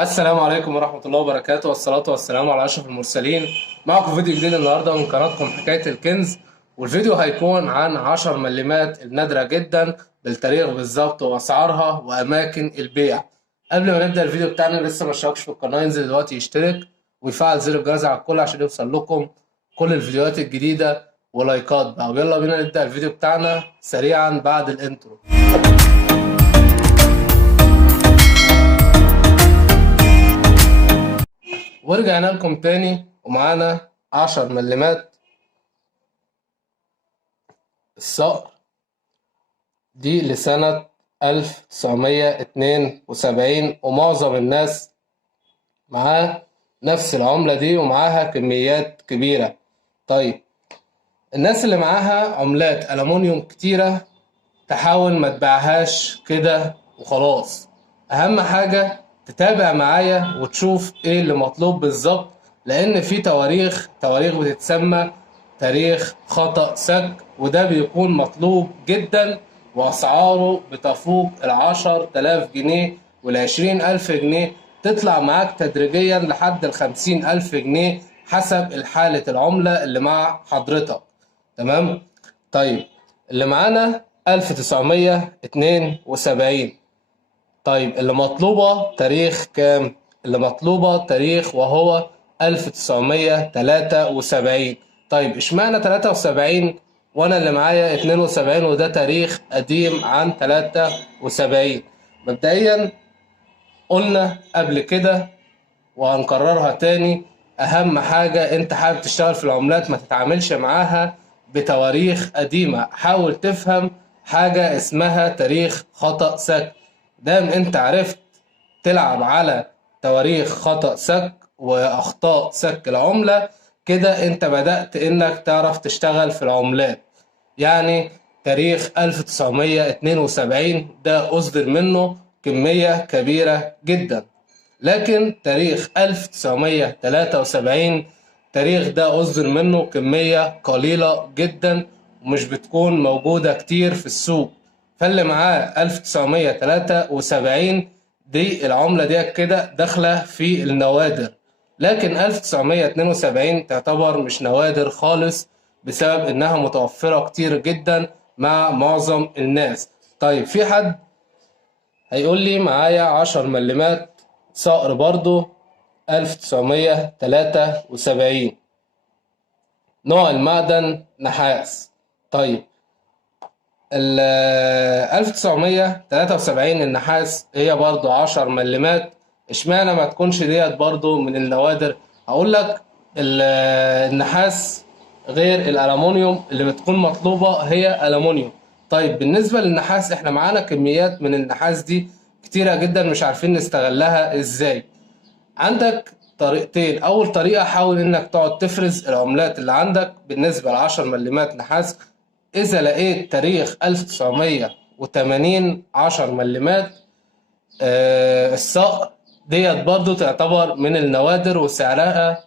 السلام عليكم ورحمة الله وبركاته، والصلاة والسلام على أشرف المرسلين. معكم فيديو جديد النهاردة من قناتكم حكاية الكنز، والفيديو هيكون عن 10 ملمات النادرة جدا بالتاريخ بالظبط وأسعارها وأماكن البيع. قبل ما نبدأ الفيديو بتاعنا، لسه ما اشتركش في القناة ينزل دلوقتي يشترك ويفعل زر الجرس على الكل عشان يوصل لكم كل الفيديوهات الجديدة ولايكات بقى. ويلا بينا نبدأ الفيديو بتاعنا سريعا بعد الانترو. ورجعنا لكم تاني ومعانا 10 ملمات الصقر دي لسنة 1972، ومعظم الناس معاه نفس العملة دي ومعاها كميات كبيرة. طيب، الناس اللي معاها عملات ألمونيوم كتيرة تحاول ما تبيعهاش كده وخلاص. أهم حاجة تتابع معايا وتشوف إيه اللي مطلوب بالظبط، لأن في تواريخ بتتسمى تاريخ خطأ سك، وده بيكون مطلوب جدا، وأسعاره بتفوق 10,000 جنيه وال20,000 جنيه، تطلع معاك تدريجيا لحد 50,000 جنيه حسب الحالة العملة اللي مع حضرتك. تمام؟ طيب، اللي معانا 1972. طيب، اللي مطلوبة تاريخ كام؟ اللي مطلوبة تاريخ وهو 1973. طيب، اشمعنى 73 وانا اللي معايا 72 وده تاريخ قديم عن 73؟ مبدئيا قلنا قبل كده وهنكررها تاني، اهم حاجة انت حابب تشتغل في العملات ما تتعاملش معاها بتواريخ قديمة. حاول تفهم حاجة اسمها تاريخ خطأ سك. دام انت عرفت تلعب على تواريخ خطأ سك واخطاء سك العملة، كده انت بدأت انك تعرف تشتغل في العملات. يعني تاريخ 1972 ده أصدر منه كمية كبيرة جدا، لكن تاريخ 1973 تاريخ ده أصدر منه كمية قليلة جدا ومش بتكون موجودة كتير في السوق. فاللي معاه 1973 دي العملة دي كده داخلة في النوادر، لكن 1972 تعتبر مش نوادر خالص بسبب إنها متوفرة كتير جدا مع معظم الناس. طيب، في حد هيقول لي معايا 10 ملمات صقر برضو 1973، نوع المعدن نحاس. طيب، ال 1973 النحاس هي برضو 10 ملمات. اشمعنى ما تكونش ديت برضو من النوادر؟ هقول لك، النحاس غير الألمونيوم اللي بتكون مطلوبة هي ألمونيوم. طيب، بالنسبة للنحاس احنا معانا كميات من النحاس دي كتيرة جدا مش عارفين نستغلها ازاي. عندك طريقتين. اول طريقة، حاول انك تقعد تفرز العملات اللي عندك بالنسبة ل10 ملمات نحاس. اذا لقيت تاريخ 1980 10 ملمات الصقر ديت برضو تعتبر من النوادر، وسعرها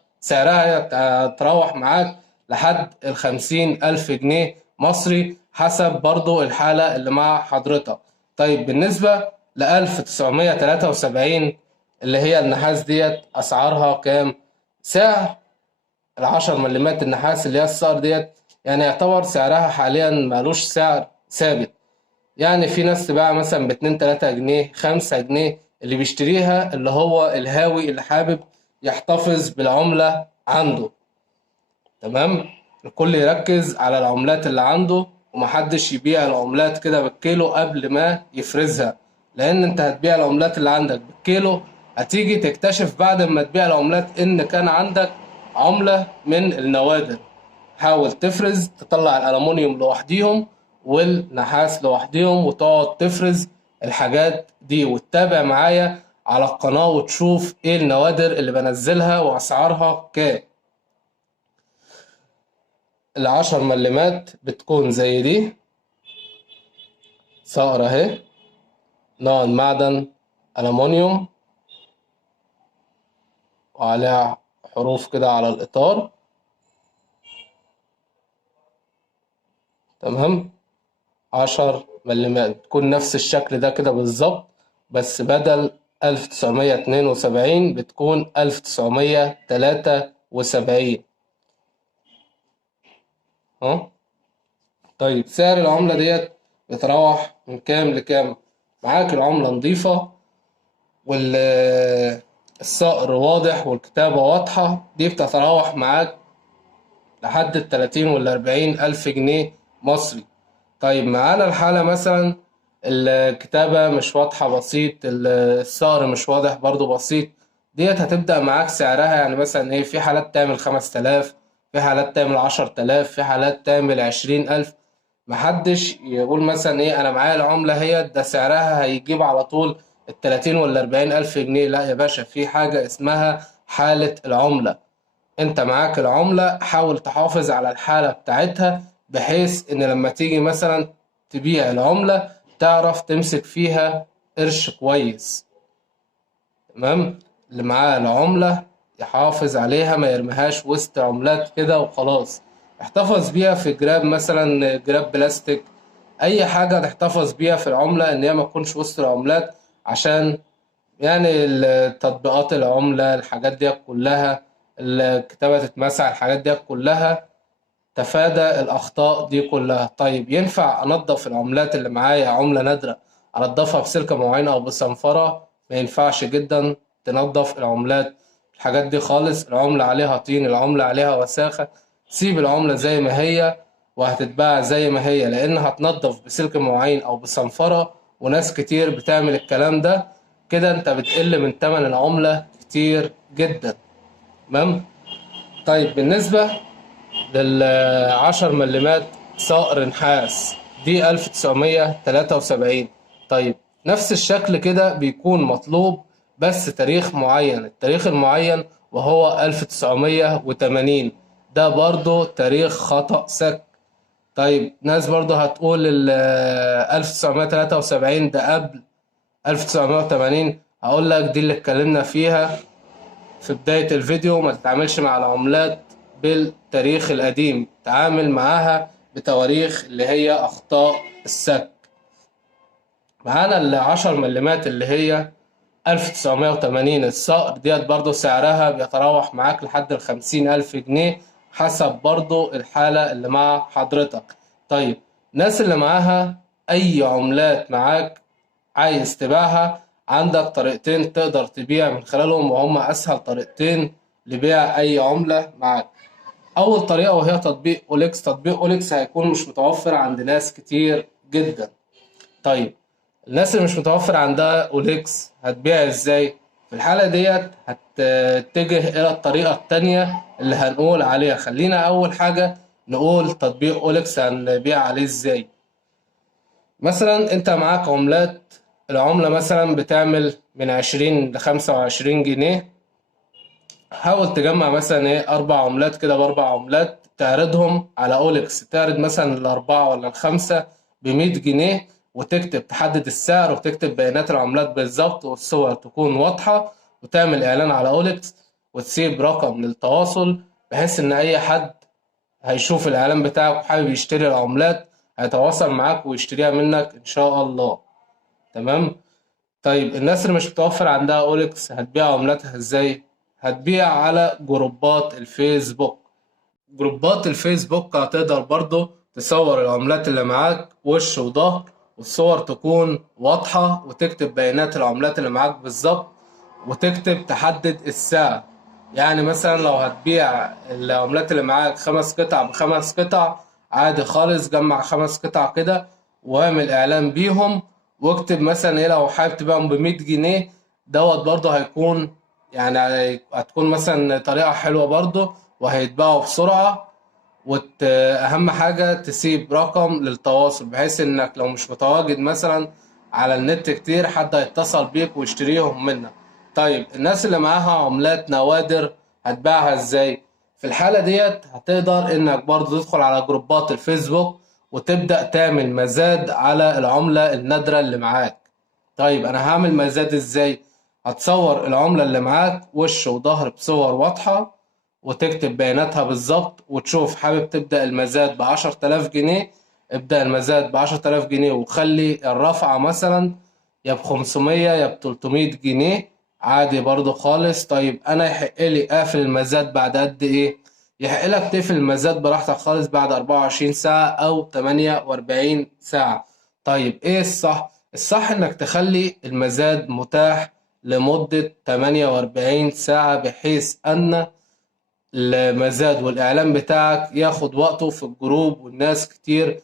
تروح معاك لحد 50,000 جنيه مصري حسب برضو الحالة اللي مع حضرتك. طيب، بالنسبة ل 1973 اللي هي النحاس ديت أسعارها كام؟ سعر ال10 ملمات النحاس اللي هي الصقر ديت يعني يعتبر سعرها حاليا مالوش سعر ثابت. يعني في ناس تباع مثلا باتنين 3 جنيه 5 جنيه، اللي بيشتريها اللي هو الهاوي اللي حابب يحتفظ بالعملة عنده. تمام؟ الكل يركز على العملات اللي عنده ومحدش يبيع العملات كده بالكيلو قبل ما يفرزها، لان انت هتبيع العملات اللي عندك بالكيلو، هتيجي تكتشف بعد ما تبيع العملات ان كان عندك عملة من النوادر. حاول تفرز تطلع الألمونيوم لوحديهم والنحاس لوحديهم، وتقعد تفرز الحاجات دي وتتابع معايا على القناة وتشوف ايه النوادر اللي بنزلها واسعارها كام. ال10 ملمات بتكون زي دي صقر اهي، نوع المعدن ألمونيوم وعليها حروف كده على الإطار. تمام؟ 10 ملمات بتكون نفس الشكل ده كده بالظبط، بس بدل 1972 بتكون 1973. طيب سعر العملة ديت بتروح من كام لكام؟ معاك العملة نظيفة والصقر واضح والكتابة واضحة، دي بتتراوح معاك لحد ال30 وال40 ألف جنيه مصري. طيب معانا الحالة مثلا الكتابة مش واضحة بسيط، الصقر مش واضح برضو بسيط، ديت هتبدأ معاك سعرها يعني مثلا ايه، في حالات تعمل 5000، في حالات تعمل 10000، في حالات تعمل 20000. محدش يقول مثلا ايه انا معايا العملة هي ده سعرها هيجيب على طول ال30 وال40 ألف جنيه. لا يا باشا، في حاجة اسمها حالة العملة. انت معاك العملة، حاول تحافظ على الحالة بتاعتها، بحيث ان لما تيجي مثلا تبيع العملة تعرف تمسك فيها قرش كويس. تمام؟ اللي معاه العملة يحافظ عليها، ما يرميهاش وسط عملات كده وخلاص. احتفظ بيها في جراب مثلا، جراب بلاستيك، اي حاجة تحتفظ بيها في العملة ان هي ما تكونش وسط العملات، عشان يعني تطبيقات العملة الحاجات دي كلها، الكتابة تتمسح، الحاجات دي كلها تفادى الأخطاء دي كلها. طيب ينفع أنظف العملات اللي معايا عملة نادرة أنضفها بسلكة معينة أو بصنفرة؟ ما ينفعش جدا تنظف العملات الحاجات دي خالص. العملة عليها طين، العملة عليها وساخة، سيب العملة زي ما هي وهتتباع زي ما هي، لأن هتنضف بسلك معين أو بصنفرة، وناس كتير بتعمل الكلام ده. كده انت بتقل من تمن العملة كتير جدا. تمام؟ طيب بالنسبة لل10 مليمات صقر نحاس، دي 1973. طيب نفس الشكل كده بيكون مطلوب، بس تاريخ معين، التاريخ المعين وهو 1980، ده برضو تاريخ خطأ سك. طيب ناس برضو هتقول 1973 ده قبل 1980. هقول لك دي اللي اتكلمنا فيها في بداية الفيديو، ما تتعاملش مع العملات بالتاريخ القديم، تعامل معاها بتواريخ اللي هي أخطاء السك. معانا ال10 مليمات اللي هي 1980 الصقر، ديت برضو سعرها بيتراوح معاك لحد ال50,000 جنيه، حسب برضو الحالة اللي مع حضرتك. طيب الناس اللي معاها أي عملات معاك عايز تبيعها، عندك طريقتين تقدر تبيع من خلالهم، وهم أسهل طريقتين لبيع أي عملة معاك. أول طريقة وهي تطبيق أوليكس. تطبيق أوليكس هيكون مش متوفر عند ناس كتير جدا. طيب الناس اللي مش متوفر عندها أوليكس هتبيع إزاي؟ في الحالة ديت هتتجه إلى الطريقة التانية اللي هنقول عليها. خلينا أول حاجة نقول تطبيق أوليكس هنبيع عليه إزاي. مثلا انت معاك عملات، العملة مثلا بتعمل من 20 ل25 جنيه، حاول تجمع مثلا ايه 4 عملات كده ب4 عملات، تعرضهم على اوليكس، تعرض مثلا ال4 ولا ال5 ب100 جنيه، وتكتب تحدد السعر وتكتب بيانات العملات بالظبط، والصور تكون واضحة، وتعمل اعلان على اوليكس، وتسيب رقم للتواصل، بحيث ان اي حد هيشوف الاعلان بتاعك وحابب يشتري العملات هيتواصل معاك ويشتريها منك ان شاء الله. تمام؟ طيب الناس اللي مش متوفر عندها اوليكس هتبيع عملاتها ازاي؟ هتبيع على جروبات الفيسبوك. جروبات الفيسبوك هتقدر برضو تصور العملات اللي معاك وش وظهر، والصور تكون واضحة، وتكتب بيانات العملات اللي معاك بالظبط، وتكتب تحدد السعر. يعني مثلا لو هتبيع العملات اللي معاك 5 قطع ب5 قطع، عادي خالص، جمع 5 قطع كده واعمل اعلان بيهم، واكتب مثلا ايه لو حابب تبيعهم ب100 جنيه. دوت برضه هيكون يعني هتكون مثلا طريقة حلوة برضه، وهيتباعوا بسرعة. أهم حاجة تسيب رقم للتواصل، بحيث إنك لو مش متواجد مثلا على النت كتير حد هيتصل بيك ويشتريهم منك. طيب الناس اللي معاها عملات نوادر هتباعها إزاي؟ في الحالة ديت هتقدر إنك برضه تدخل على جروبات الفيسبوك وتبدأ تعمل مزاد على العملة النادرة اللي معاك. طيب أنا هعمل مزاد إزاي؟ هتصور العملة اللي معاك وش وظهر بصور واضحة، وتكتب بياناتها بالظبط، وتشوف حابب تبدأ المزاد ب10,000 جنيه، ابدأ المزاد ب10,000 جنيه، وخلي الرفعة مثلا يا ب500 يا ب300 جنيه عادي برضو خالص. طيب انا يحق لي اقفل المزاد بعد قد ايه؟ يحق لك تقفل المزاد براحتك خالص بعد 24 ساعة او 48 ساعة. طيب ايه الصح؟ الصح انك تخلي المزاد متاح لمدة 48 ساعة، بحيث ان المزاد والاعلان بتاعك ياخد وقته في الجروب والناس كتير،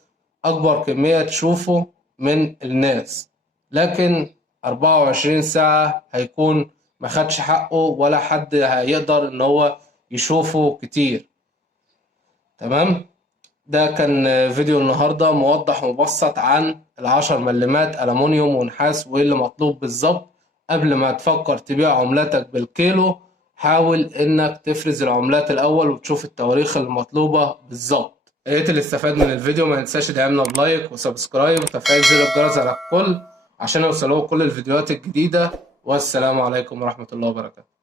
اكبر كمية تشوفه من الناس. لكن 24 ساعة هيكون ما خدش حقه ولا حد هيقدر ان هو يشوفه كتير. تمام. ده كان فيديو النهاردة موضح ومبسط عن ال10 ملمات ألمونيوم ونحاس وإيه اللي مطلوب بالظبط. قبل ما تفكر تبيع عملاتك بالكيلو، حاول إنك تفرز العملات الأول وتشوف التواريخ المطلوبة بالظبط. يا ريت اللي استفاد من الفيديو ما ينساش يدعمنا بلايك وسبسكرايب وتفعيل زر الجرس على الكل عشان يوصلوا كل الفيديوهات الجديدة. والسلام عليكم ورحمة الله وبركاته.